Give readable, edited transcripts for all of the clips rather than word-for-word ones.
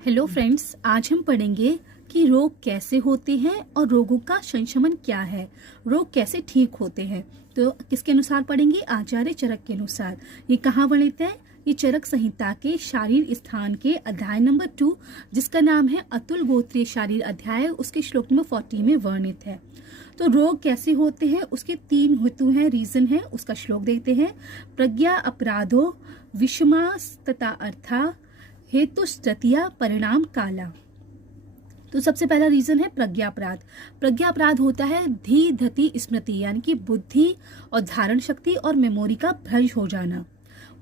Hello friends, आज हम पढ़ेंगे कि रोग कैसे होते हैं और रोगों का संशमन क्या है, रोग कैसे ठीक होते हैं। तो किसके अनुसार पढ़ेंगे? आचार्य चरक के अनुसार। ये कहाँ वर्णित है? ये चरक संहिता के शारीर स्थान के अध्याय नंबर 2, जिसका नाम है अतुल गोत्रीय शारीर अध्याय, उसके श्लोक नंबर 40 में वर्णित है। तो रोग कैसे होते हैं, उसके 3 हेतु हैं, रीजन है। उसका श्लोक देखते हैं। प्रज्ञा अपराधो विषमास तथा अर्था हेतु तृतीया परिणाम काला। तो सबसे पहला रीजन है प्रज्ञापराध। प्रज्ञापराध होता है धी धति स्मृति, यानी कि बुद्धि और धारण शक्ति और मेमोरी का भ्रंश हो जाना,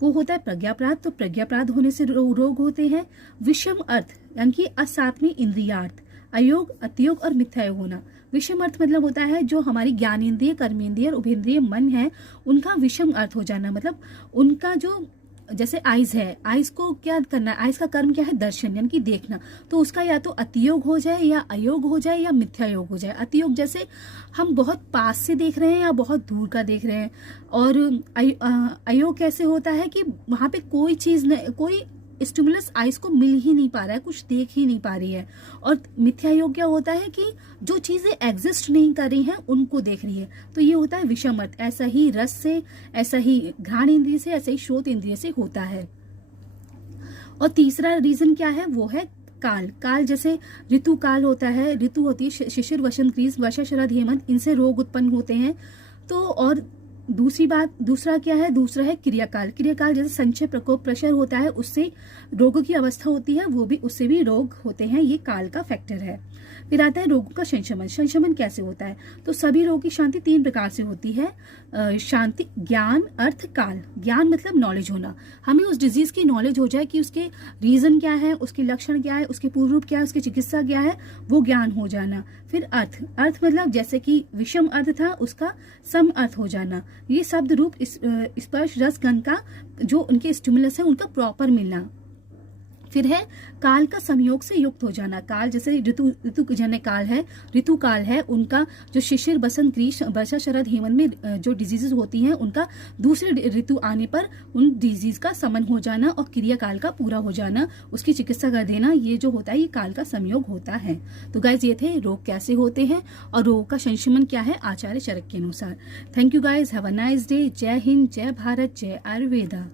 वो होता है प्रज्ञापराध। तो प्रज्ञापराध होने से रोग होते हैं। विषम अर्थ यानी कि असात्मी इंद्रियार्थ, अयोग, अतियोग और मिथ्यायोग होना। विषम अर्थ मतलब होता है जो हमारी ज्ञानेंद्रिय, कर्मेंद्रिय और उभेंद्रिय मन है, उनका विषम अर्थ हो जाना। मतलब उनका जो, जैसे आइज है, आइज को क्या करना है, आइज का कर्म क्या है? दर्शन, यानी कि देखना। तो उसका या तो अतियोग हो जाए या अयोग हो जाए या मिथ्यायोग हो जाए। अतियोग जैसे हम बहुत पास से देख रहे हैं या बहुत दूर का देख रहे हैं। और अयोग कैसे होता है कि वहां पे कोई चीज, कोई स्टिमुलस आइज को मिल ही नहीं पा रहा है, कुछ देख ही नहीं पा रही है। और मिथ्यायोग क्या होता है कि जो चीजें एग्जिस्ट नहीं कर रही हैं उनको देख रही है। तो ये होता है विषम अर्थ। ऐसा ही रस से, ऐसा ही घ्राण इंद्रिय से, ऐसा ही श्रोत इंद्रिय से होता है। और तीसरा रीजन क्या है? वो है काल। काल जैसे ऋतु काल होता है, ऋतु होती है शिशिर, वसंत, ग्रीष्म, वर्षा, शरद, हेमंत, इनसे रोग उत्पन्न होते हैं। तो और दूसरा क्या है? दूसरा है क्रियाकाल। क्रियाकाल जैसे संचय, प्रकोप, प्रसर होता है, उससे रोगों की अवस्था होती है, वो भी, उससे भी रोग होते हैं। ये काल का फैक्टर है। फिर आता है रोगों का संशमन। संशमन कैसे होता है? तो सभी रोगों की शांति 3 प्रकार से होती है। शांति, ज्ञान, अर्थ, काल। ज्ञान मतलब नॉलेज होना, हमें उस डिजीज की नॉलेज हो जाए कि उसके रीजन क्या है, उसके लक्षण क्या है, उसके पूर्व रूप क्या है, उसकी चिकित्सा क्या है, वो ज्ञान हो जाना। फिर अर्थ, अर्थ मतलब जैसे कि विषम अर्थ था, उसका सम अर्थ हो जाना। ये शब्द रूप, स्पर्श, रस, गंध का जो उनके स्टिमुलस है उनका प्रॉपर मिलना। फिर है काल का संयोग से युक्त हो जाना। काल जैसे ऋतुजन्य काल है, ऋतु काल है, उनका जो शिशिर, बसंत, ग्रीष्म, वर्षा, शरद, हेमंत में जो डिजीजेज होती हैं, उनका दूसरे ऋतु आने पर उन डिजीज का समन हो जाना और क्रिया काल का पूरा हो जाना, उसकी चिकित्सा कर देना। ये जो होता है ये काल का संयोग होता है। तो गाइज, ये थे रोग कैसे होते हैं और रोग का संशमन क्या है आचार्य चरक के अनुसार। Thank you guys, have a nice day. जय हिंद, जय भारत, जय आयुर्वेदा।